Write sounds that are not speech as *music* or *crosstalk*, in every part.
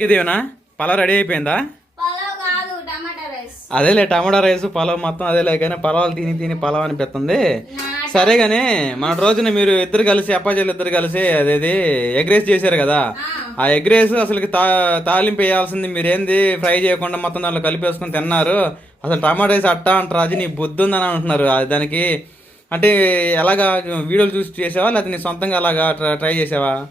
ఇదేనా? పలావ్ రెడీ అయిపోయిందా? అదేలే టమాటా రైస్ పలావ్ మొత్తం అదేలే కానీ పలావాలు తిని తిని పలావ్ అనిపిస్తుంది. సరే కానీ మన రోజున మీరు ఇద్దరు కలిసి అప్పాజీలు ఇద్దరు కలిసి అదేది ఎగ్ రైస్ చేశారు కదా? ఆ. ఎగ్ రైస్ అసలు తా తాలింపు వేయాల్సింది మీరేంది? ఫ్రై చేయకుండా మొత్తం దాంట్లో కలిపేసుకొని తిన్నారు. అసలు టమాటా రైస్ అట్టా అంటారు? అది నీ బుద్ధి ఉందని అంటున్నారు. అది దానికి అంటే ఎలాగా వీడియోలు చూసి చేసావా? లేకపోతే నీ సొంతంగా అలాగా ట్ర- చేసావా?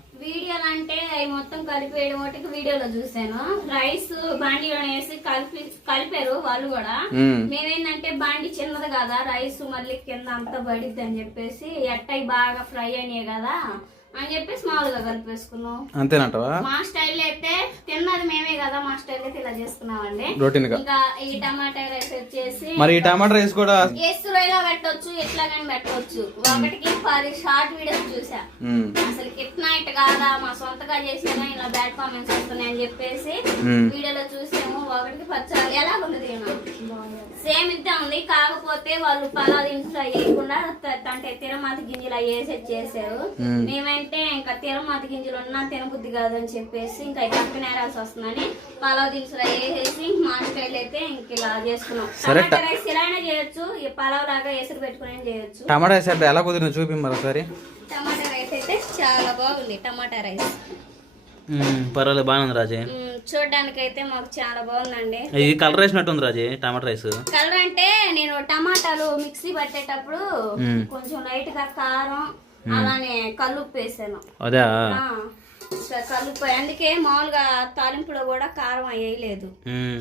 మొత్తం కలిపేయడం ఒకటి వీడియోలో చూసాను రైస్ బాండీలో వేసి కలిపి కలిపారు వాళ్ళు కూడా. మ్మ్. మేమేంటంటే బాండి చిన్నది కదా రైస్ మళ్ళీ కింద అంతా పడిద్ది అని చెప్పేసి ఎట్టయి బాగా ఫ్రై అయినాయి కదా. అని చెప్పేసి మామూలుగా కలిపేసుకున్నాం. అంతేనంటవా? మా స్టైల్ అయితే తిన్నది మేమే కదా మా స్టైల్ అయితే ఇలా చేసుకున్నామండి. ఇంకా ఈ టమాటా రైస్ వచ్చేసి మరి ఈ టమాటా రైస్ కూడా ఎసురైనా పెట్టొచ్చు ఎట్లాగైనా పెట్టొచ్చు. ఒకటికి పది షార్ట్ వీడియోస్ చూసా. అసలు కిట్ నైట్ కాదా మా సొంతగా చేసాను ఇలా బ్యాడ్ కామెంట్స్ వస్తున్నాయి అని చెప్పేసి. వీడియోలో చూసాము. ఒకటికి పచ్చ ఎలా ఉంది సేమ్ ఇంతే ఉంది. కాకపోతే వాళ్ళు దినుసులు అవి వేయకుండా అంటే తిరుమతి గింజలు వేసి చేసారు మ్మ్. మేమైతే ఇంకా తిరుమతి గింజలు ఉన్నా తినబుద్ధి కాదు అని చెప్పేసి ఇంకా పక్కన నేరాల్సి వస్తుందని పలావ్ దినుసులు వేసేసి మా స్టైల్ అయితే ఇంక ఇలా చేసుకున్నాం. టమాటా రైస్ ఇలా అయినా చేయొచ్చు ఈ పలావ్ లాగా ఎసురు పెట్టుకుని చేయొచ్చు. టమాటా రైస్ అంటే ఎలా కుదిరిందో చూపి మరి ఒకసారి. టమాటా రైస్ అయితే చాలా బాగుంది టమాటా రైస్. పర్వాలేదు బాగానే ఉంది రాజే. చూడ్డానికి అయితే మాకు చాలా బాగుందండి. ఇది కలర్ వేసినట్టు ఉంది రాజే టమాటా రైస్. కలర్ అంటే నేను టమాటాలు మిక్సీ పట్టేటప్పుడు. కొంచెం లైట్గా కారం అలానే కల్లుప్పు వేసాను అదే కల్లుప్పు అందుకే మామూలుగా తాలింపులో కూడా కారం వేయలేదు.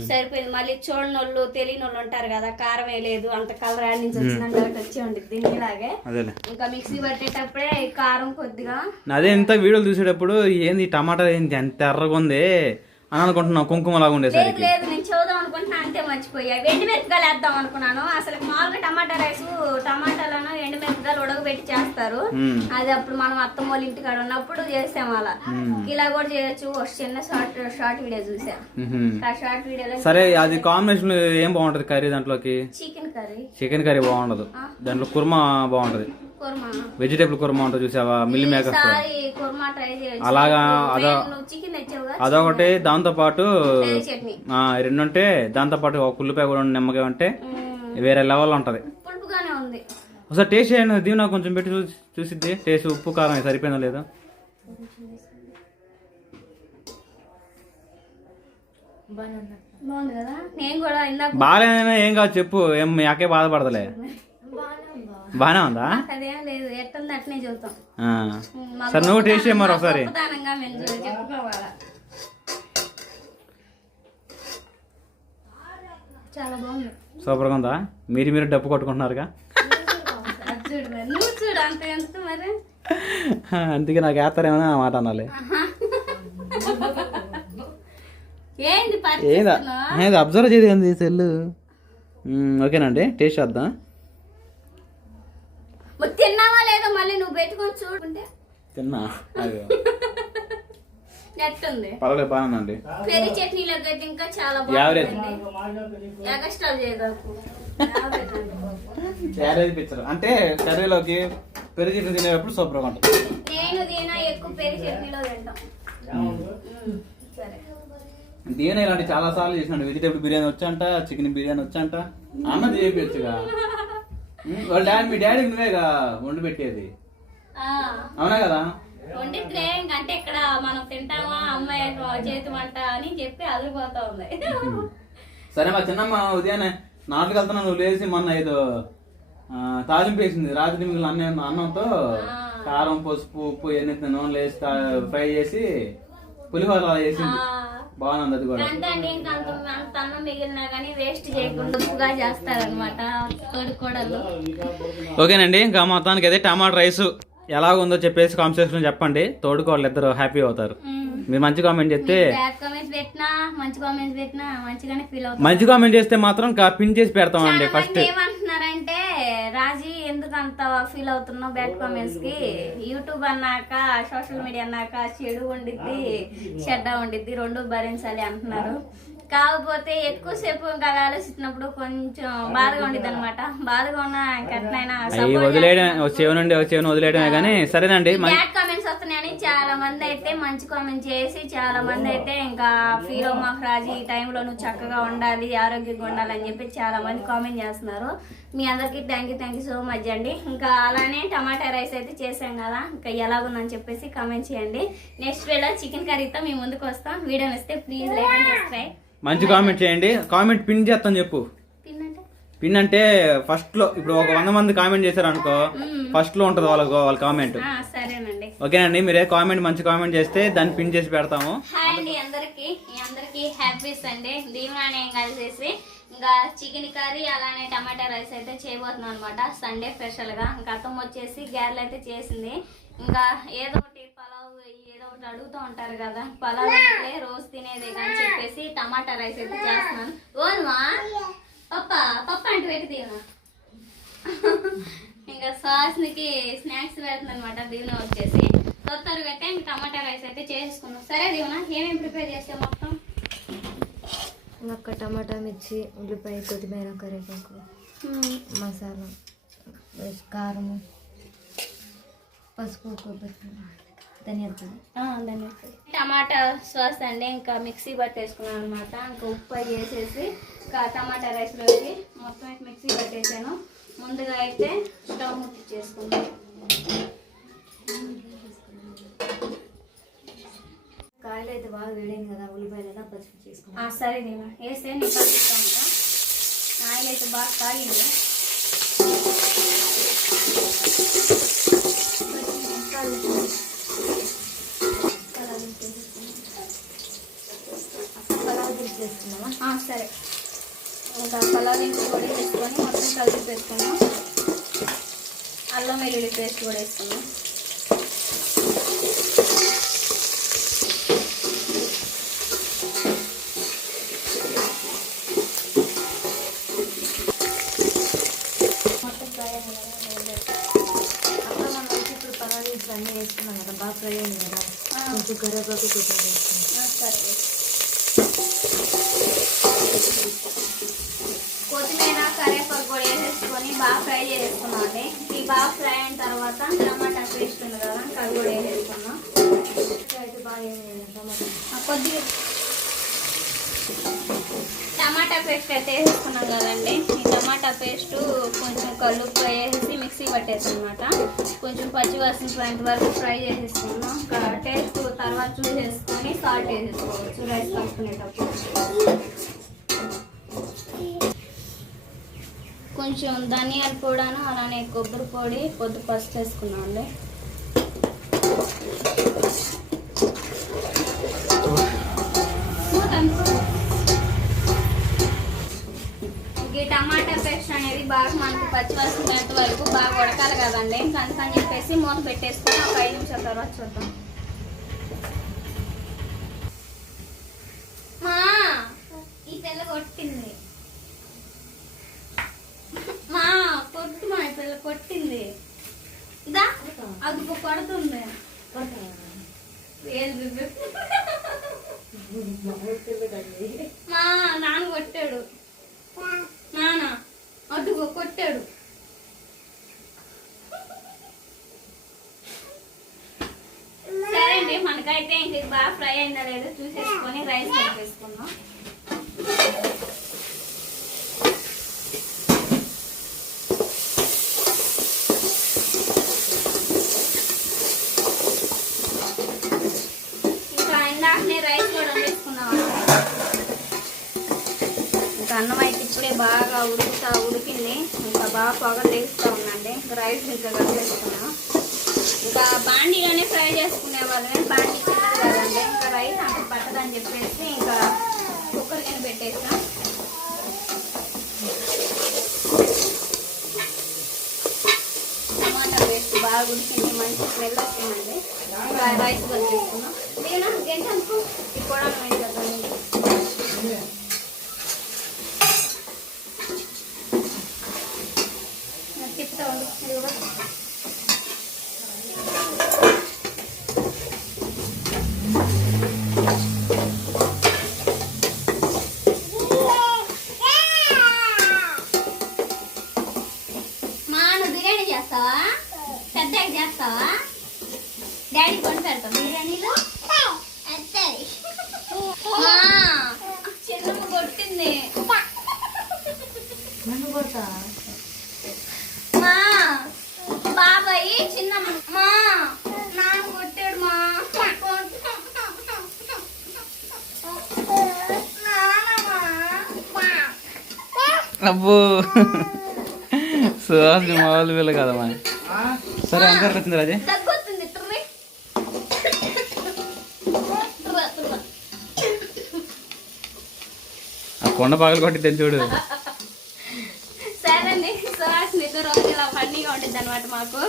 సరిపోయింది. మళ్ళీ చూడనోళ్ళు తెలియని వాళ్ళు ఉంటారు కదా కారం వేయలేదు అంత కలర్ యాడ్ నుంచి వచ్చిందని వచ్చి అదేలే. ఇంకా మిక్సీ పట్టేటప్పుడే కారం కొద్దిగా అదే ఇంత వీడియోలు చూసేటప్పుడు ఏంది టమాటా ఏంది ఎంత ఎర్రగా ఉంది అని అనుకుంటున్నాం కుంకుమ లాగా ఉండేసరికి. లేదు నేను అనుకుంటున్నా అంతే మర్చిపోయా. ఎండు మిరపకాయలు వేద్దాం అనుకున్నాను. అసలు మామూలుగా టమాటా రైస్ టమాటాలను ఎండు మిరపకాయలు ఉడకబెట్టి చేస్తారు. అది అప్పుడు మనం అత్తమ్మ వాళ్ళ ఇంటికాడ ఉన్నప్పుడు చేసాం అలా. ఇలా కూడా చేయొచ్చు. ఒక చిన్న షార్ట్ షార్ట్ వీడియో చూసా. ఆ షార్ట్ వీడియోలో సరే అది కాంబినేషన్ ఏం బాగుంటది కర్రీ దాంట్లోకి? Chicken curry. చికెన్ కర్రీ బాగుండదు. దాంట్లో కుర్మా బాగుంటది. వెజిటేబుల్ కుర్మా ఉంటుంది చూసావా? Meal makers. అలాగా అదో అదొకటి దాంతో పాటు పెరుగు చట్నీ. ఆ, ఈ రెండు ఉంటే దాంతో పాటు ఒక ఉల్లిపాయ కూడా నిమ్మకాయ ఉంటే. వేరే లెవెల్ ఉంటది. ఒకసారి టేస్ట్ చేయండి. నాకు కొంచెం పెట్టి చూసి చూసిద్ది. టేస్ట్ ఉప్పు కారం సరిపోయిందో లేదో. బాగాలేదైనా ఏం కాదు చెప్పు. ఏం యాకే బాధపడతలే. బాగానే ఉందా? అదేం లేదు. ఎట్టుంది అట్నే చూద్దాం. ఆ. మా సరే నువ్వు టేస్ట్ చేయ మరి ఒకసారి. సూపర్గా ఉందా? మీరు మీరు డబ్బు కొట్టుకుంటున్నారుగా? అందుకే నాకు వేస్తారేమో మాట అనాలి. ఏంది అబ్జర్వ్ చేయదు సెల్ ఓకేనండి టేస్ట్ చేద్దాం మరి తిన్నావా లేదో మళ్ళీ నువ్వు పెట్టుకొని చూడుకుంటే తిన్నా. అదే ఎట్టుంది పర్వాలేదు బాగుందండి పెరి చట్నీలోకి అయితే ఇంకా చాలా యావరేజ్. బాగుంది ఎగస్ట్రా చేయదాకు యావరేజ్ పిక్చర్ అంటే కర్రీలోకి పెరుగు చికెన్ తినేటప్పుడు సూపర్గా ఉంటుంది. నేను దీనా ఎక్కువ పెరి చట్నీలో తింటాం. ఉమ్, సరే. నేను ఇలాంటి చాలా సార్లు చేసినాడు వెజిటేబుల్ బిర్యానీ వచ్చంట చికెన్ బిర్యానీ వచ్చంట. అన్నది చేయొచ్చుగా *laughs* ఉమ్, వాళ్ళ డాడీ మీ డాడీకి నువ్వేగా వండి పెట్టేది? అవునా కదా? వండితే ఇంకంటే ఇక్కడ మనం తింటామా అమ్మాయి చేతి వంట అని చెప్పి అదిరిపోతా ఉంది. సరే మా చిన్నమ్మ ఉదయాన్నే నాటుకు వెళ్తున్నా నువ్వు లేచి మొన్న ఏదో తాలింపు వేసింది. రాత్రి మిగిలిన అన్నం అన్నంతో కారం పసుపు ఉప్పు ఎన్ని నూనె వేసి ఫ్రై చేసి పులిహోర చేసింది. బాగుంది అది కూడా. అంతే ఇంకా అంత అంత అన్నం మిగిలినా కానీ వేస్ట్ చేయకుండా ఉప్పుగా చేస్తారనమాట తోడుకోడలు ఓకేనండి ఇంకా మొత్తానికి అయితే టమాటా రైస్. ఎలా ఉందో చెప్పేసి సెక్షన్ చెప్పండి. తోడుకోవాలి ఇద్దరు హ్యాపీ అవుతారు మీరు మంచి కామెంట్ చెప్తే బ్యాడ్ కామెంట్స్ పెట్టినా మంచి కామెంట్స్ పెట్టినా మంచిగానే ఫీల్ అవుతుంది మంచి కామెంట్ చేస్తే మాత్రం పిన్ చేసి పెడతామండి చాలా ఫస్ట్ ఏమంటున్నారంటే రాజీ ఎందుకు అంత ఫీల్ అవుతున్నావు బ్యాడ్ కామెంట్స్కి? యూట్యూబ్ అన్నాక సోషల్ మీడియా అన్నాక చెడు ఉండిద్ది చెడ్డ ఉండిద్ది రెండు భరించాలి అంటున్నారు. కాకపోతే ఎక్కువసేపు ఇంకా ఆలోచించినప్పుడు కొంచెం బాధగా ఉండేది అనమాట బాధగా ఉన్న ఎట్లయినా వదిలేయడం నుండి వదిలేయడమే కానీ సరేనండి బ్యాడ్ కామెంట్స్ వస్తున్నాయని చాలా మంది అయితే మంచి కామెంట్ చేసి చాలా మంది అయితే ఇంకా ఫీల్ మాకు రాజు ఈ టైంలో నువ్వు చక్కగా ఉండాలి ఆరోగ్యంగా ఉండాలి అని చెప్పి చాలా మంది కామెంట్ చేస్తున్నారు. మీ అందరికీ thank you thank you so much అండి. ఇంకా అలానే టమాటా రైస్ అయితే చేసాం కదా. ఇంకా ఎలాగుందని చెప్పేసి కామెంట్ చేయండి. నెక్స్ట్ వేళ చికెన్ కర్రీతో మీ ముందుకు వస్తాం. వీడియో వస్తే ప్లీజ్ లైక్ అండ్ సబ్స్క్రైబ్ మంచి కామెంట్ చేయండి. కామెంట్ పిన్ చేస్తాను చెప్పు. పిన్ అంటే? ఫస్ట్లో ఇప్పుడు ఒక వంద మంది కామెంట్ చేశారు అనుకో ఫస్ట్లో ఉంటది వాళ్ళ వాళ్ళ కామెంట్ సరేనండి. ఓకేనండి మీరే కామెంట్ మంచి కామెంట్ చేస్తే దాన్ని పిన్ చేసి పెడతాము. హాయ్ అండి అందరికి. మీ అందరికి హ్యాపీ సండే కలిసేసి ఇంకా చికెన్ కర్రీ అలానే టమాటా రైస్ అయితే చేయబోతున్నాం అనమాట సండే స్పెషల్గా. ఇంకా అత్తమ్మ వచ్చేసి గారెలు అయితే చేసింది. ఇంకా ఏదో ఒకటి పలావ్ ఏదో ఒకటి అడుగుతూ ఉంటారు కదా. పలావ్ అంటే రోజు తినేదే అని చెప్పేసి టమాటా రైస్ అయితే చేస్తున్నాను. ఓన్మా పప్ప పప్ప అంటే పెట్టి దీవెన ఇంకా సాస్నికి స్నాక్స్ పెడుతుంది అనమాట దీవెన వచ్చేసి. తొత్తరు అయితే టమాటా రైస్ అయితే చేసుకున్నాం. సరే దీవెన ఏమేమి ప్రిపేర్ చేస్తే మొత్తం టమాటా మిర్చి ఉల్లిపాయ కొత్తిమీర కరివేపాకు మసాలా కారము పసుపు కొబ్బరి ధన్యవాదాలు పొడి. టమాటా సాస్ అండి ఇంకా మిక్సీ పట్టేసుకున్నాను అనమాట ఇంకా ఉప్పు వేసేసి ఇంకా టమాటా రైస్లోకి మొత్తం మిక్సీ పట్టేసాను. ముందుగా అయితే స్టవ్ ముట్టించేసుకున్నాను కాయలు అయితే బాగా వేడింది కదా ఉల్లిపాయ పసుపు చేసుకున్నాం సరే నేను వేస్తే నేను పట్టిస్తాను ఇంకా ఆయిల్ అయితే బాగా కాగింది సరే. ఇంకా పలావ్ దించి కూడా వేసుకొని మొత్తం కలిపి పెట్టుకున్నాం అల్లం వెల్లుల్లి పేస్ట్ కూడా వేసుకున్నాం మొత్తం ఫ్రై అయింది కదా అప్పుడు మనం వచ్చి ఇప్పుడు పలావ్ దించి అన్నీ వేసుకున్నాం కదా బాగా ఫ్రై అయింది కదా. కొంచెం కరివేపాకు వేసుకున్నాం. సరే. కొత్తిమీర కరివేపాకు కూడా వేసేసుకొని బాగా ఫ్రై చేసుకున్నాం అండి. ఈ బాగా ఫ్రై అయిన తర్వాత టమాటా పేస్ట్ ఉంది కదా అది కూడా వేసేసుకున్నాం అయితే బాగా టమాటా. కొద్దిగా టమాటా పేస్ట్ అయితే వేసేసుకున్నాం కదండి. టమాటా పేస్ట్ కొంచెం కలుపు వేసేసి మిక్సీ పట్టేసాం అనమాట కొంచెం పచ్చి వాసన వరకు ఫ్రై చేసేసుకున్నాం. ఇంకా టేస్ట్ తర్వాత చూసేసుకొని సాల్ట్ వేసేసుకోవచ్చు రైస్ కలుపుకునేటప్పుడు. కొంచెం ధనియాల పొడాను అలానే కొబ్బరి పొడి పొద్దు పసుపు వేసుకున్నాం అనేది బాగా మనకి పచ్చివాసన పోయేంత వరకు బాగా ఉడకాలి కదండి. ఇంకా అందుకని చెప్పేసి మూత పెట్టేసుకొని ఒక ఐదు నిమిషాల తర్వాత చూద్దాం. మా ఈ పిల్ల కొట్టింది. మా కొట్టు మా ఈ పిల్ల కొట్టింది. ఇదా అది ఇప్పుడు కొడుతుంది ఏది బిబ్బి? మా నాన్న కొట్టాడు నాన్న అటుగో కొట్టాడు సరే అండి మనకైతే ఇంక ఇది బాగా ఫ్రై అయిందా లేదో చూసేసుకొని రైస్ కలిపేసుకుందాం ఇంకా ఇందాకనే రైస్ కూడా వండేసుకున్నాం ఇంకా అన్నం అయితే ఇప్పుడే ఉడుకుతా ఉడికింది. ఇంకా బాగా పొగ లేస్తూ ఉందండి. ఇంకా రైస్ ఇంకా కలిపేసుకున్నాం. ఇంకా బాండీలోనే ఫ్రై చేసుకునే వాళ్ళమే. బాండీ చిన్నది కదండి. ఇంకా రైస్ అంత పట్టదని చెప్పేసి ఇంకా కుక్కర్ కింద పెట్టేసాం టమాటా పేస్ట్ బాగా ఉడికింది. మంచి స్మెల్ వచ్చిందండి రైస్ కలిపేసుకున్నాం. నేను గంట అనుకో ఈ కూడా మామూలు వీళ్ళు కదమ్మా సరే అంతవరకు వచ్చింది రాజే. ఆ కొండ పగలు కొట్టి చూడు. రోజు ఇలా ఫన్నీగా ఉంటుంది అనమాట మాకు.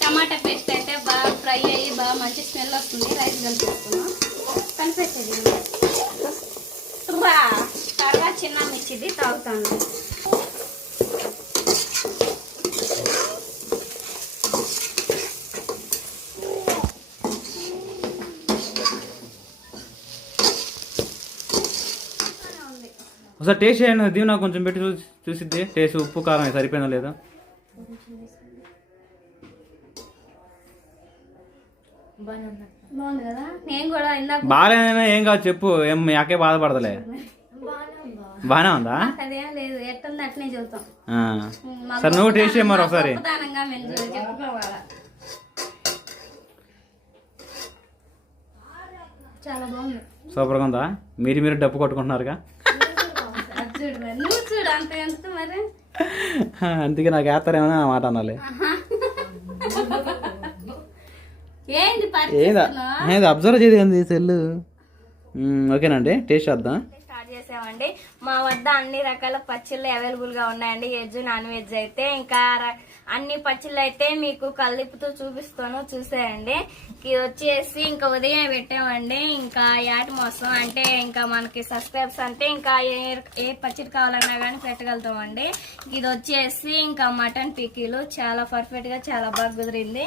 టమాటా పేస్ట్ అయితే బాగా ఫ్రై అయ్యి బాగా మంచి స్మెల్ వస్తుంది రైస్ కలిపేస్తున్నాం కలిపేసేది తువ్వా. తర్వాత చిన్న మిర్చిది తాగుతాను. ఒకసారి టేస్ట్ చేయండి దీవి నాకు కొంచెం పెట్టి చూసి చూసిద్ది. టేస్ట్ ఉప్పు కారం సరిపోయిందా లేదా. బాగాలేదైనా ఏం కాదు చెప్పు. ఏం అక్కే బాధపడతలే. బాగానే ఉందా? బాగానే ఉందా అదేం లేదు. ఎట్టుంది అట్నే చెబుతాం ఆ. మా సరే నువ్వు టేస్ట్ చేయ మరి ఒకసారి. సూపర్గా ఉందా? మీరు మీరు డప్పు కొట్టుకుంటున్నారుగా? చూడు మరి. నువ్వు చూడు అంత ఎంత మరి? అందుకే నాకు వేస్తారేమో ఆ మాట అనాలి. ఏంది ఏదా పరిస్థితులు ఏది అబ్జర్వ్ చేయదు సెల్ ఓకేనండి టేస్ట్ చేద్దాం. స్టార్ట్ చేసామండి. మా వద్ద అన్ని రకాల పచ్చళ్ళు అవైలబుల్గా ఉన్నాయండి. వెజ్ నాన్ వెజ్ అయితే ఇంకా అన్ని పచ్చళ్ళు అయితే మీకు కలిపుతూ చూపిస్తాను చూసేయండి. ఇది వచ్చేసి ఇంకా ఉదయం పెట్టామండి. ఇంకా యాటి మోసం అంటే ఇంకా మనకి సబ్స్క్రైబ్స్ అంటే ఇంకా ఏ ఏ పచ్చడి కావాలన్నా కానీ పెట్టగలుగుతామండి. ఇది వచ్చేసి ఇంకా మటన్ పిక్కీలు చాలా పర్ఫెక్ట్గా చాలా బాగా కుదిరింది.